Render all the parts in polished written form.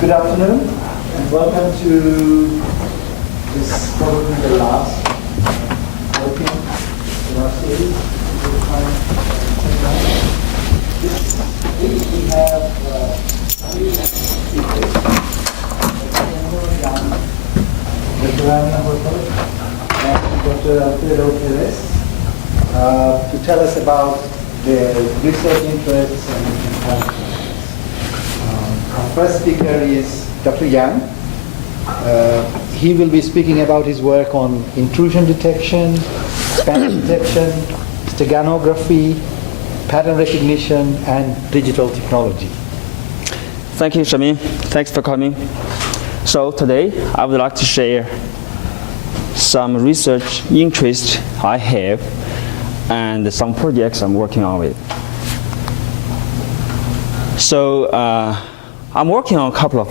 Good afternoon, and welcome to this probably the last Colloquium in our series. This week we have three speakers: and Dr. Alfredo Perez to tell us about their research interests and passions. Our first speaker is Dr. Yang. He will be speaking about his work on intrusion detection, spam detection, steganography, pattern recognition, and digital technology. Thank you, Shamin. Thanks for coming. So today, I would like to share some research interests I have and some projects I'm working on with. So I'm working on a couple of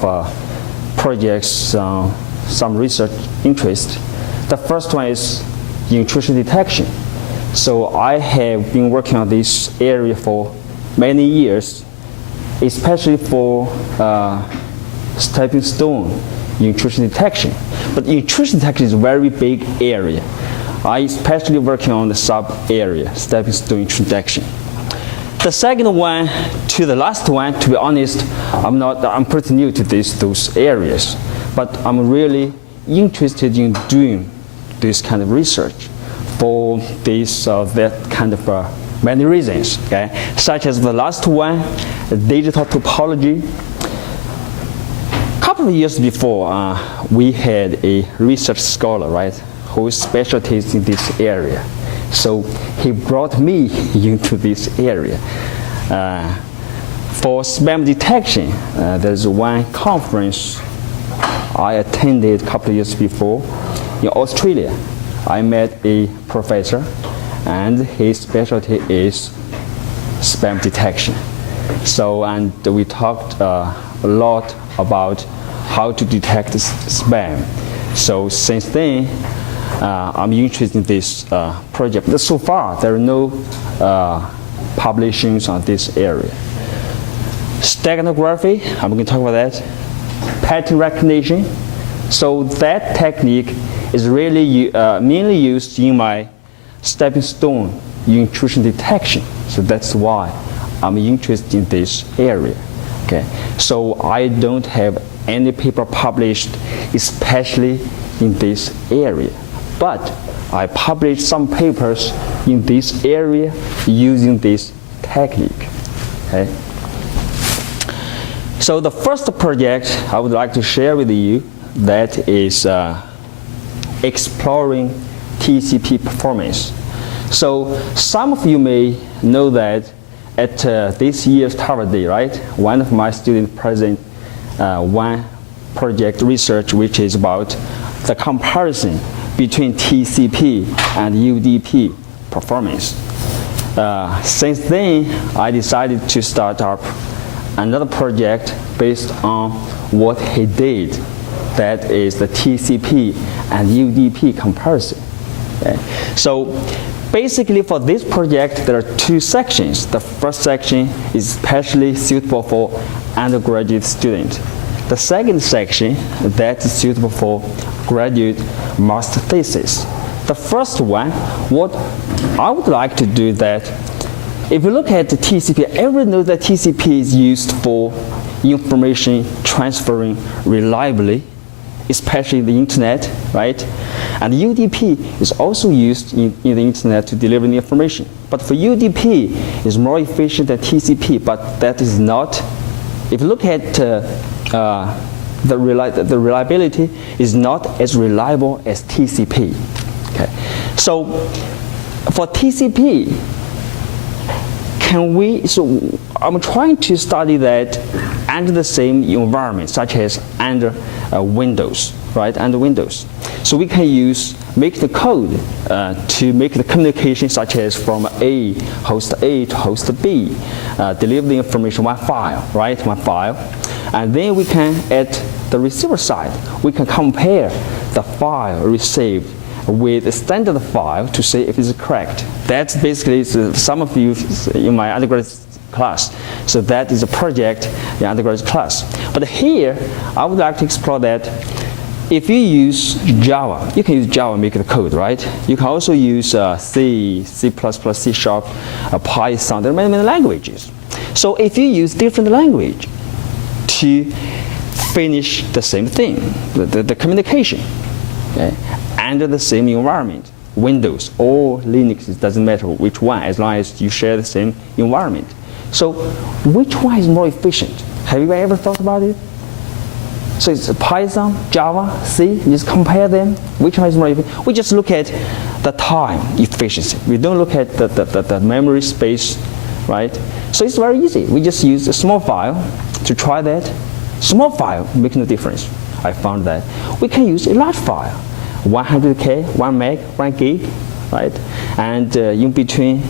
projects, some research interest. The first one is intrusion detection. So I have been working on this area for many years, especially for stepping stone intrusion detection. But intrusion detection is a very big area. I especially working on the sub area, stepping stone intrusion detection. The second one to the last one, to be honest, I'm pretty new to those areas, but I'm really interested in doing this kind of research for this that kind of many reasons, okay? Such as the last one, digital topology. A couple of years before, we had a research scholar, right, who specializes in this area. So he brought me into this area. For spam detection, there's one conference I attended a couple of years before in Australia. I met a professor, and his specialty is spam detection. So, and we talked a lot about how to detect spam. So since then, I'm interested in this project. But so far, there are no publications on this area. Steganography, I'm going to talk about that. Pattern recognition. So that technique is really mainly used in my stepping stone intrusion detection. So that's why I'm interested in this area. Okay. So I don't have any paper published, especially in this area. But I published some papers in this area using this technique. Okay? So the first project I would like to share with you, that is exploring TCP performance. So some of you may know that at this year's Harvard Day, right? One of my students present one project research which is about the comparison between TCP and UDP performance. Since then, I decided to start up another project based on what he did. That is the TCP and UDP comparison. Okay? So basically for this project, there are two sections. The first section is especially suitable for undergraduate students. The second section, that is suitable for graduate master thesis. The first one, what I would like to do that, if you look at the TCP, everyone knows that TCP is used for information transferring reliably, especially in the internet, right? And UDP is also used in the internet to deliver the information. But for UDP, it's more efficient than TCP, but that is not, if you look at the reliability is not as reliable as TCP. Okay. So for TCP, so I'm trying to study that under the same environment, such as under Windows, right? Under Windows. So we can make the code to make the communication, such as from host A to host B, deliver the information, one file, right? One file. And then we can, at the receiver side, we can compare the file received with a standard file to see if it's correct. That's basically, some of you in my undergraduate class. So that is a project in undergraduate class. But here, I would like to explore that if you use Java, you can use Java and make the code, right? You can also use C, C++, C#, Python. There are many languages. So if you use different language to finish the same thing, the communication, okay, under the same environment, Windows or Linux, it doesn't matter which one, as long as you share the same environment. So which one is more efficient? Have you ever thought about it? So it's Python, Java, C, you just compare them. Which one is more efficient? We just look at the time efficiency. We don't look at the memory space, right? So it's very easy. We just use a small file to try that. Small file makes no difference. I found that. We can use a large file, 100K, 1 meg, 1 gig, right? And in between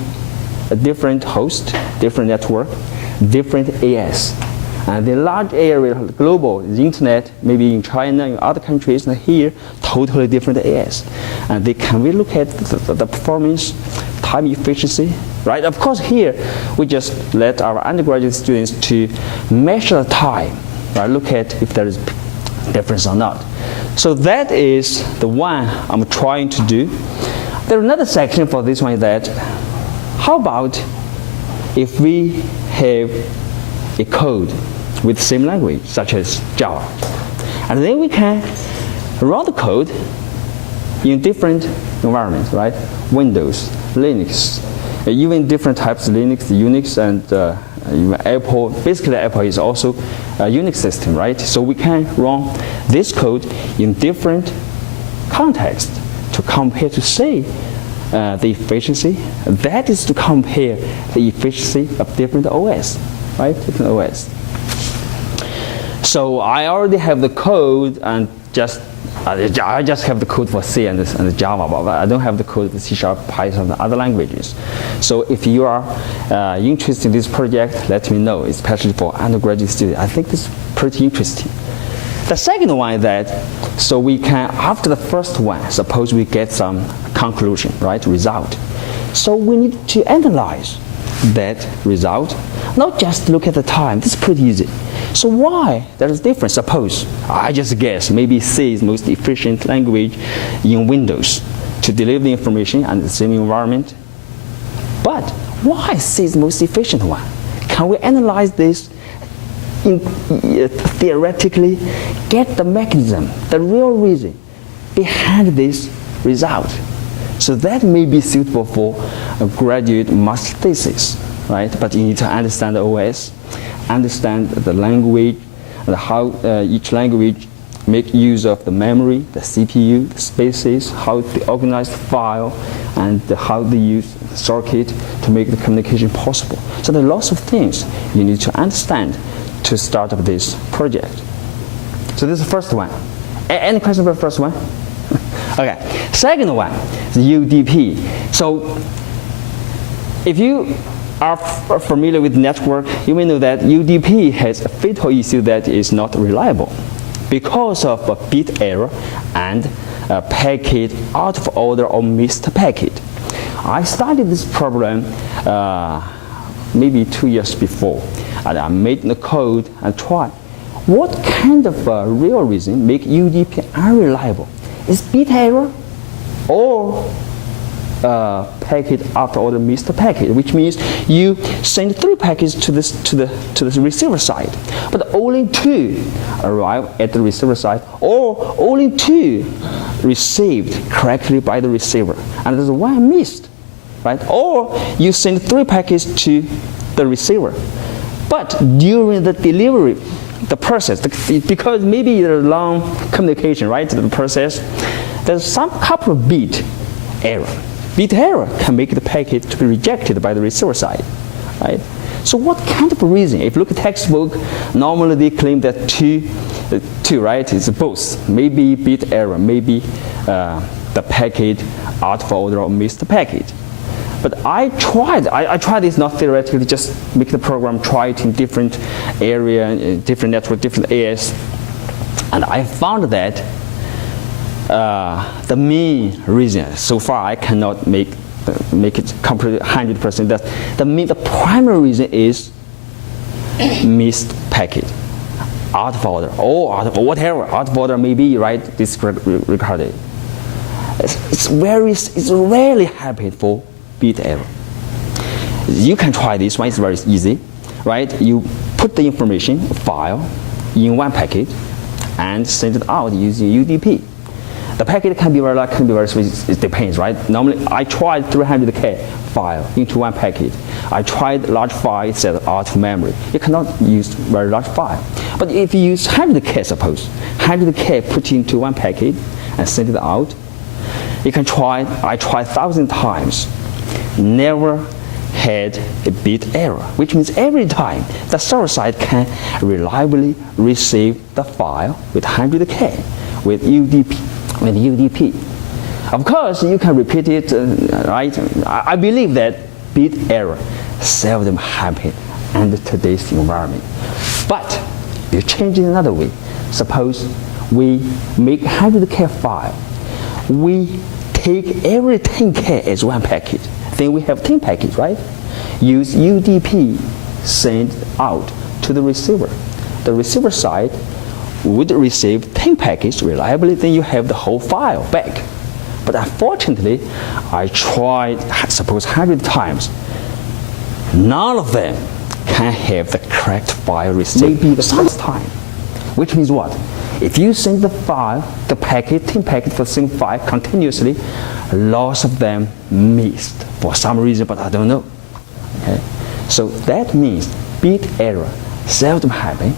a different host, different network, different AS. And the large area, global, the internet, maybe in China, in other countries, and here, totally different AS. And can we look at the performance, time efficiency, right? Of course, here, we just let our undergraduate students to measure the time, right? Look at if there is difference or not. So that is the one I'm trying to do. There's another section for this one that, how about if we have a code with the same language, such as Java. And then we can run the code in different environments, right? Windows, Linux, even different types of Linux, Unix, and even Apple. Basically, Apple is also a Unix system, right? So we can run this code in different contexts to compare, to see the efficiency. That is to compare the efficiency of different OS, right? Different OS. So I already have the code and I just have the code for C and Java, but I don't have the code for C#, Python, and other languages. So if you are interested in this project, let me know, especially for undergraduate students. I think this is pretty interesting. The second one is that, so we can, after the first one, suppose we get some conclusion, right, result. So we need to analyze that result, not just look at the time. This is pretty easy. So why there is difference? Suppose, I just guess, maybe C is the most efficient language in Windows to deliver the information and the same environment. But why C is the most efficient one? Can we analyze this theoretically, get the mechanism, the real reason behind this result? So that may be suitable for a graduate master thesis, right? But you need to understand the OS, understand the language, and how each language make use of the memory, the CPU, the spaces, how they organize the file, and how they use the circuit to make the communication possible. So there are lots of things you need to understand to start up this project. So this is the first one. Any question about the first one? Okay. Second one, the UDP. So if you are familiar with network, you may know that UDP has a fatal issue that is not reliable because of a bit error and a packet out of order or missed packet. I studied this problem maybe 2 years before, and I made the code and tried. What kind of real reason make UDP unreliable? Is bit error or packet after order missed packet, which means you send 3 packets to the receiver side, but only 2 arrive at the receiver side, or only 2 received correctly by the receiver, and there's 1 missed, right? Or you send 3 packets to the receiver, but during the delivery, the process, because maybe there's long communication, right? The process, there's some couple of bit error. Bit error can make the packet to be rejected by the receiver side, right? So what kind of reason? If you look at textbook, normally they claim that two, right? It's both. Maybe bit error, maybe the packet out of order or missed packet. But I tried this not theoretically, just make the program, try it in different area, different network, different AS, and I found that the main reason, so far I cannot make make it completely 100%. That means the primary reason is missed packet, out of order, or out of whatever out of order may be, right? Disregarded. It's rarely happens for bit error. You can try this one. It's very easy, right? You put the information file in one packet and send it out using UDP. The packet can be very large, can be very small. It depends, right? Normally, I tried 300K file into one packet. I tried large file set out of memory. You cannot use very large file. But if you use 100K, suppose 100K put into one packet and send it out, you can try. I tried 1,000 times, never had a bit error, which means every time the server side can reliably receive the file with 100K with UDP. Of course, you can repeat it, right? I believe that bit error seldom happen under today's environment. But you change it another way. Suppose we make 100K file. We take every 10K as one packet. Then we have 10 packets, right? Use UDP, send out to the receiver. The receiver side would receive 10 packets reliably, then you have the whole file back. But unfortunately, I tried, suppose 100 times. None of them can have the correct file received maybe the first time. Which means what? If you send the file, the packet, 10 packets for the same file continuously, lots of them missed for some reason, but I don't know. Okay? So that means bit error seldom happen,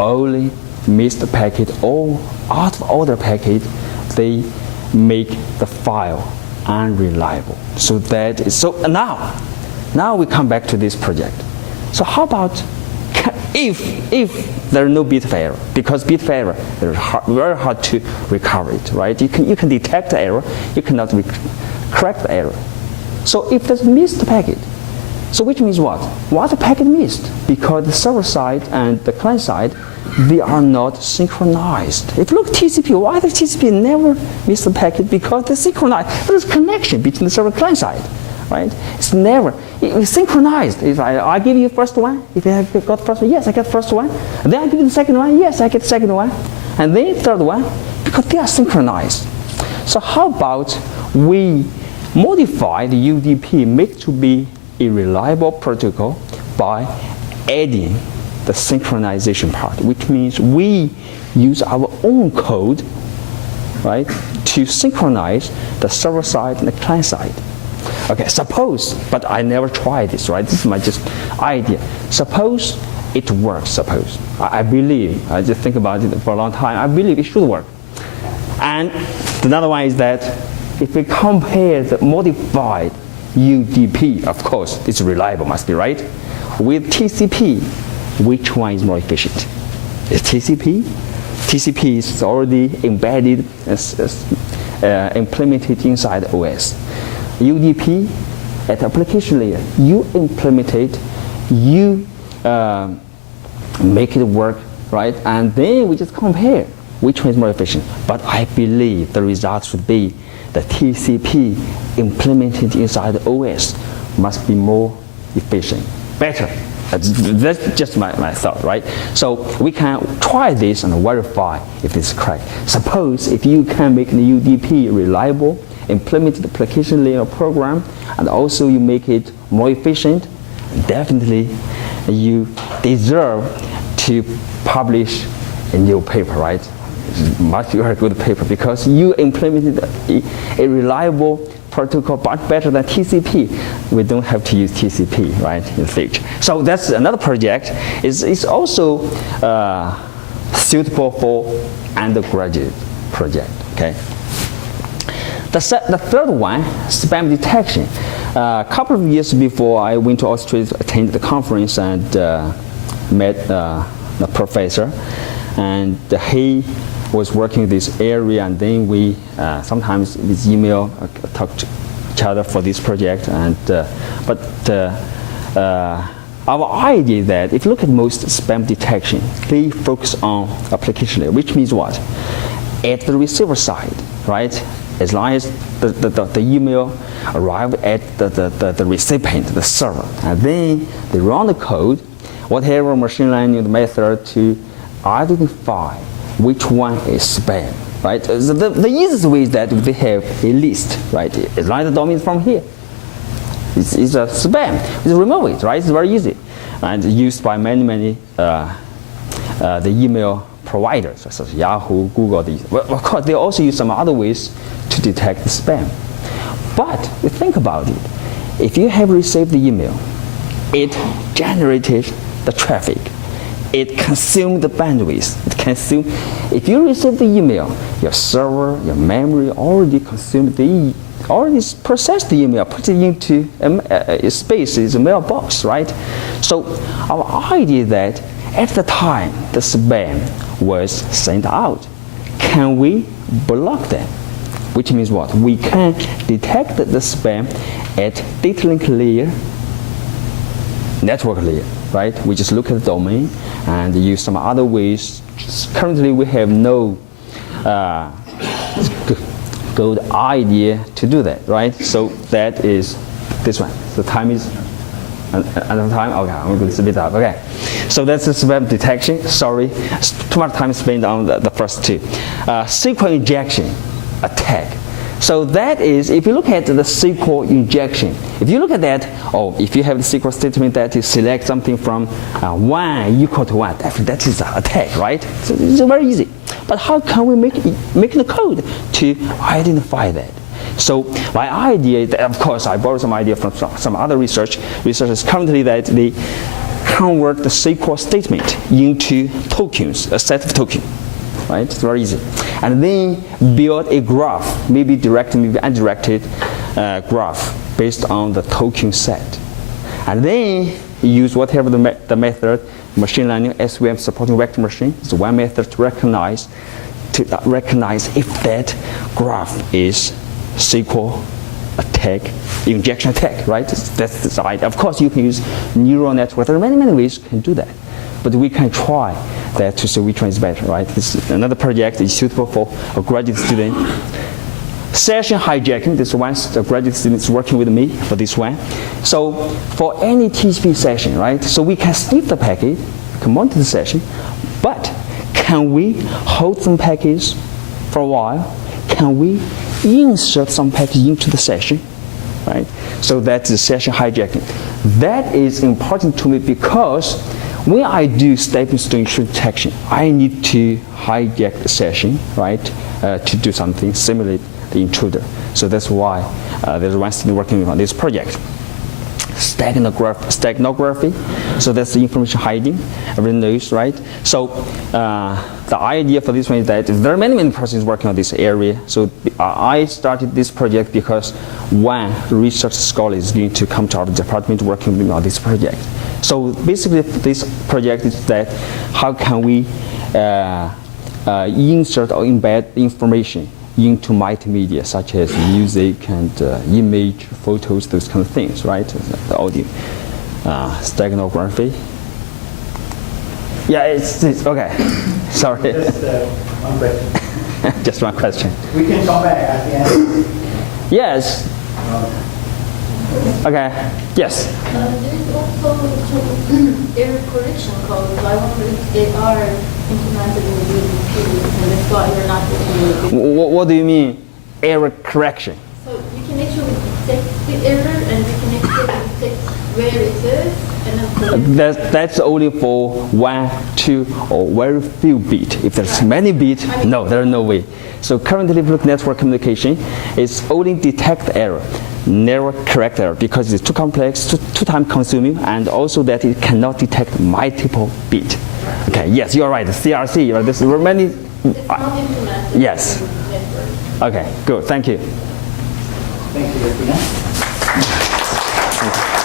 only missed packet or out of order packet, they make the file unreliable. So that is so. Now we come back to this project. So how about if there are no bit of error, because bit of error it's very hard to recover it, right? You can detect the error, you cannot correct the error. So if there's missed packet, so which means what? What the packet missed? Because the server side and the client side, they are not synchronized. If you look at TCP, why does TCP never miss the packet? Because they're synchronized. There's a connection between the server and client side, right? It's synchronized. If I give you first one, if I got first one, yes, I get first one. And then I give you the second one, yes, I get the second one. And then third one, because they are synchronized. So how about we modify the UDP, make it to be a reliable protocol by adding the synchronization part, which means we use our own code, right, to synchronize the server side and the client side. Okay, suppose, but I never tried this, right? This is my just idea. Suppose it works, suppose. I believe, I just think about it for a long time, I believe it should work. And another one is that if we compare the modified UDP, of course, it's reliable, must be right, with TCP, which one is more efficient? Is TCP? TCP is already embedded, implemented inside OS. UDP, at the application layer, you implement it, you make it work, right? And then we just compare which one is more efficient. But I believe the result should be the TCP implemented inside the OS must be more efficient, better. That's just my thought, right? So we can try this and verify if it's correct. Suppose if you can make the UDP reliable, implement the application layer program, and also you make it more efficient, definitely you deserve to publish a new paper, right? Much very good paper because you implemented a reliable protocol much better than TCP. We don't have to use TCP, right, in the future. So that's another project. It's also suitable for undergraduate project, okay? The third one, spam detection. A couple of years before, I went to Australia to attend the conference and met the professor, and he was working in this area, and then we sometimes with email talk to each other for this project. And our idea is that if you look at most spam detection, they focus on application layer, which means what? At the receiver side, right? as long as the email arrives at the recipient, the server, and then they run the code, whatever machine learning method to identify which one is spam, right? The easiest way is that they have a list, right? As long as the domain is from here, it's a spam. Just remove it, right? It's very easy, and used by many the email providers such as Yahoo, Google. Well, of course, they also use some other ways to detect the spam. But think about it. If you have received the email, it generated the traffic. It consumed the bandwidth. If you receive the email, your server, your memory already consumed already processed the email, put it into a space, it's a mailbox, right? So our idea is that at the time the spam was sent out, can we block them? Which means what? We can detect the spam at data link layer, network layer, right? We just look at the domain and use some other ways. Currently we have no good idea to do that, right? So that is this one. The time is another time. Okay, I'm going to speed up. Okay, so that's the spam detection. Sorry, too much time spent on the first two. SQL injection attack. So that is, if you look at the SQL injection, if you look at that, if you have the SQL statement that you select something from 1 equal to 1, that is an attack, right? So it's very easy. But how can we make the code to identify that? So my idea, of course, I borrowed some idea from some other researchers currently that they convert the SQL statement into tokens, a set of tokens. Right? It's very easy. And then build a graph, maybe direct, maybe undirected graph based on the token set. And then use whatever the method, machine learning, SVM supporting vector machine. It's one method to recognize if that graph is SQL attack, injection attack, right? That's the idea. Of course, you can use neural network. There are many ways you can do that. But we can try that to see which one is better, right? This is another project is suitable for a graduate student. Session hijacking, this one, the graduate student is working with me for this one. So for any TCP session, right? So we can sniff the packet, can monitor the session, but can we hold some packets for a while? Can we insert some packets into the session, right? So that's the session hijacking. That is important to me because when I do stepping stone intrusion detection, I need to hijack the session, right, to do something simulate the intruder. So that's why there's one student working on this project. Steganography, so that's the information hiding, everyone knows, right? So the idea for this one is that there are many persons working on this area. So I started this project because one research scholar is going to come to our department working on this project. So basically this project is that how can we insert or embed information into multimedia such as music and image, photos, those kind of things, right? The audio. Steganography. Yeah, it's okay. Sorry. Just one question. Just one question. We can come back at the end. Yes. Okay. Yes. There is also error correction codes. I wonder if they are implemented in the UDP, and that's why you're not using it. What do you mean, error correction? So you can actually detect the error, and you can actually detect where it is, and then correct it. That's only for 1, 2, or very few bits. If there's many bits, no, there is no way. So currently, if you look at network communication, it's only detect error, never correct error, because it's too complex, too time consuming, and also that it cannot detect multiple bits. Okay, yes, you're right. The CRC, right? There were many. It's not implemented. Yes. In the network. Okay, good. Thank you. Thank you, Bettina. Thank you.